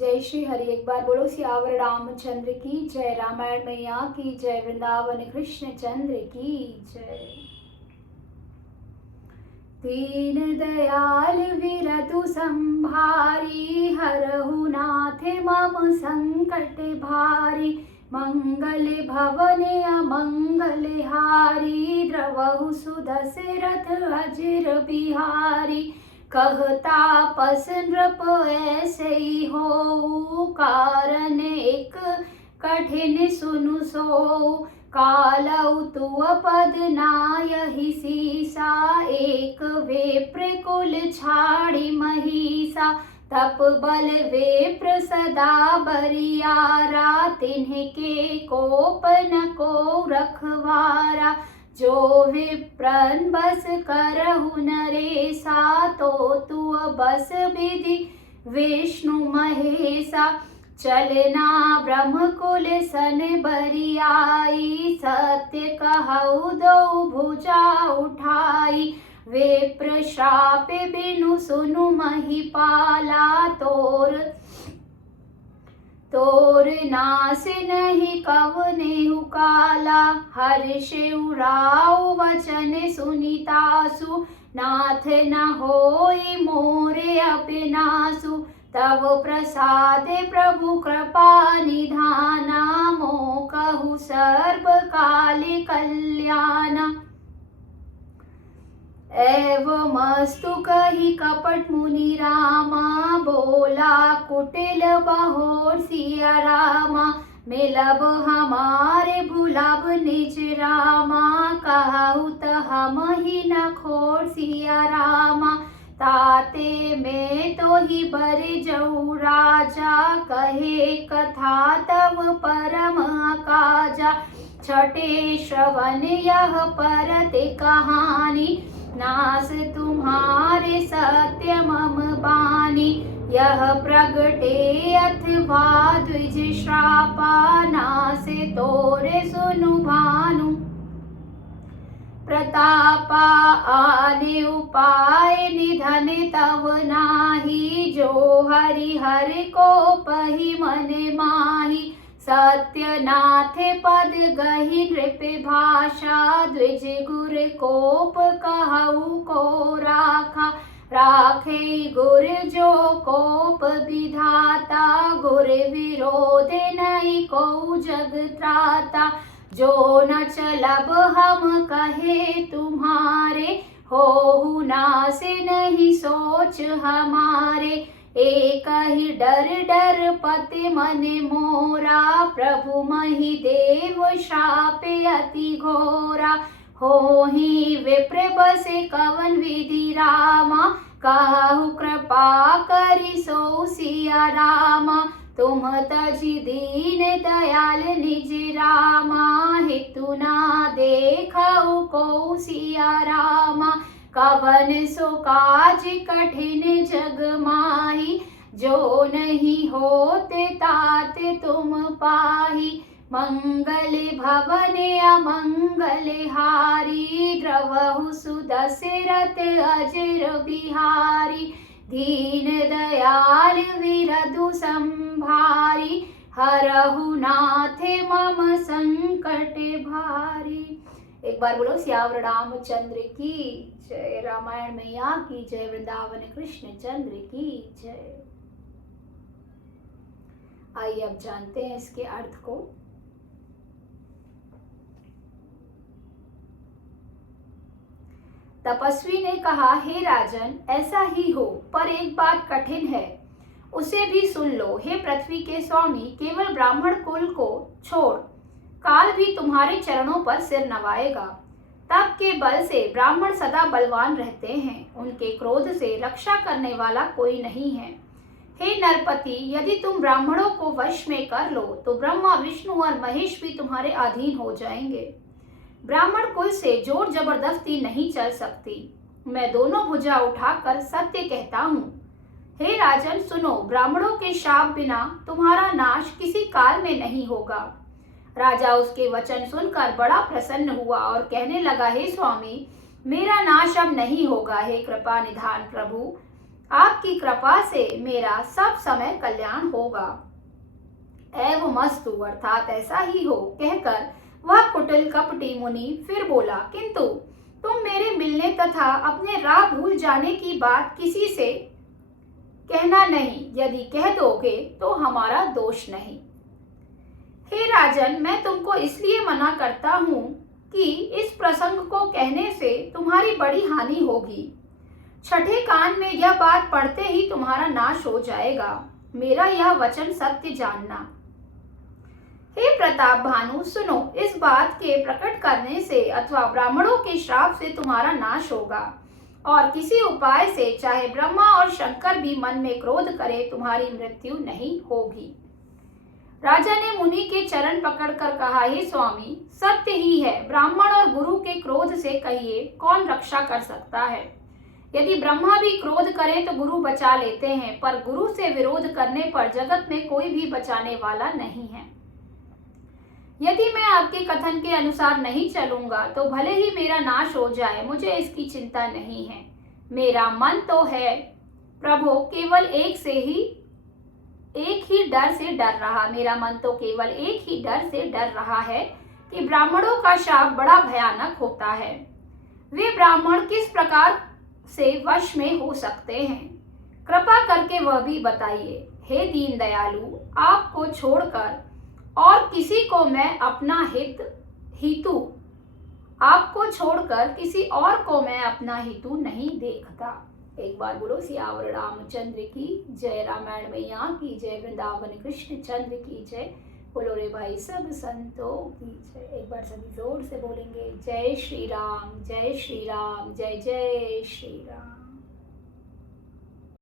जय श्री हरि। एक बार बोलो सियावर रामचंद्र की जय, रामायण मैया की जय, वृंदावन कृष्ण चंद्र की जय। दीन दयाल विरतु संभारी, हरहु नाथ मम संकट भारी। मंगल भवन अमंगल हारी, द्रवहु सुदशरथ अजिर बिहारी। कहता पस नृप ऐसे ही हो, कारण एक कठिन सुनु सो। कालौ तुअ पद नायहि सीसा, एक वेप्र कुल छाड़ी महिषा। तप बल वेप्र सदा बरियारा, तिन्हके कोप न को रखवारा। जो विप्रन बस करहु नरेसा, तो तुअ बस विधि विष्णु महेशा। चलना ब्रह्म कुल सन बरियाई, सत्य कहु दो भुजा उठाई। विप्र श्राप बिनु सुनु महिपाला, तोर नास नहीं कवनेहु काला। हर्ष उराऊ वचन सुनितासु, नाथ न होई मोरे अपिनासु। तव प्रसाद प्रभु कृपा निधाना, मोकहु सर्व काल कल्याणा। एवमस्तु कहि कपट मुनि रामा, बोला कुटिल बहोर सिया रामा। मिलब हमारे भुलब निज रामा, कहु त हम ही न खोर सिया रामा। ताते में तो ही बर जऊ राजा, कहे कथा तव परम काजा। छठे श्रवण यह परत कहानी, नास तुम्हारे सत्य मम बानी। यह प्रगटे अथवा द्विज श्रापा, नासे तोरे सुनु भानु। प्रतापा आने उपाय निधन तव नाही, जो हरि हरि को पहि मन माही। सत्यनाथ पद गहि नृप भाषा, द्विज गुर कोप कहु को राखा। राखे गुर जो कोप विधाता, गुर विरोध नहीं को जग त्राता। जो न चलब हम कहे तुम्हारे, होहु नास नहीं सोच हमारे। एक ही डर डर पति मन मोरा, प्रभु मही देव शाप अति घोरा। होहि विप्र बसे कवन विधि रामा, कहु कृपा करि सो सिया रामा। तुम तजि दीन दयाल निज रामा, हितु ना देखउ को सिया रामा। कवन सो काज कठिन जग माही, जो नहीं होते तात तुम पाही। मंगल भवन अमंगल हारी, द्रवहु सुदशरथ अजिर बिहारी। दीन दयाल विरधु संभारी, हरहु नाथ मम संकट भारी। एक बार बोलो सियावर रामचंद्र की जय, रामायण मैया की जय, वृंदावन कृष्ण चंद्र की जय। आइए अब जानते हैं इसके अर्थ को। तपस्वी ने कहा, हे राजन, ऐसा ही हो, पर एक बात कठिन है, उसे भी सुन लो। हे पृथ्वी के स्वामी, केवल ब्राह्मण कुल को छोड़ काल भी तुम्हारे चरणों पर सिर नवाएगा। तप के बल से ब्राह्मण सदा बलवान रहते हैं, उनके क्रोध से रक्षा करने वाला कोई नहीं है। हे नरपति, यदि तुम ब्राह्मणों को वश में कर लो तो ब्रह्मा विष्णु और महेश भी तुम्हारे अधीन हो जाएंगे। ब्राह्मण कुल से जोर जबरदस्ती नहीं चल सकती। मैं दोनों भुजा उठाकर सत्य कहता हूँ। हे राजन सुनो, ब्राह्मणों के शाप बिना तुम्हारा नाश किसी काल में नहीं होगा। राजा उसके वचन सुनकर बड़ा प्रसन्न हुआ और कहने लगा, हे स्वामी, मेरा नाश अब नहीं होगा। हे कृपा निधान प्रभु, आपकी कृपा से मेरा सब समय कल्याण होगा। एवमस्तु अर्थात ऐसा ही हो कहकर वह कुटिल कपटी मुनि फिर बोला, किंतु तुम मेरे मिलने तथा अपने राह भूल जाने की बात किसी से कहना नहीं। यदि कह दोगे तो हमारा दोष नहीं। हे राजन, मैं तुमको इसलिए मना करता हूँ कि इस प्रसंग को कहने से तुम्हारी बड़ी हानि होगी। छठे कान में यह बात पढ़ते ही तुम्हारा नाश हो जाएगा। मेरा यह वचन सत्य जानना। हे प्रताप भानु, सुनो, इस बात के प्रकट करने से अथवा ब्राह्मणों के श्राप से तुम्हारा नाश होगा, और किसी उपाय से चाहे ब्रह्मा और शंकर भी मन में क्रोध करे तुम्हारी मृत्यु नहीं होगी। राजा ने मुनि के चरण पकड़कर कहा, हे स्वामी, सत्य ही है, ब्राह्मण और गुरु के क्रोध से कहिए कौन रक्षा कर सकता है। यदि ब्रह्मा भी क्रोध करे तो गुरु बचा लेते हैं, पर गुरु से विरोध करने पर जगत में कोई भी बचाने वाला नहीं है। यदि मैं आपके कथन के अनुसार नहीं चलूंगा तो भले ही मेरा नाश हो जाए, मुझे इसकी चिंता नहीं है। मेरा मन तो है प्रभु केवल एक ही डर से डर रहा। मेरा मन तो केवल एक ही डर से डर रहा है कि ब्राह्मणों का शाप बड़ा भयानक होता है। वे ब्राह्मण किस प्रकार से वश में हो सकते हैं, कृपा करके वह भी बताइए। हे दीन दयालु, आपको छोड़कर और किसी को मैं अपना अपना हितु नहीं देखता। एक बार बोलो सियावर रामचंद्र की जय। रामायण मैया की जय। वृंदावन कृष्ण चंद्र की जय। बोलो रे भाई सब संतों की जय। एक बार सभी जोर से बोलेंगे, जय श्री राम, जय श्री राम, जय जय श्री राम।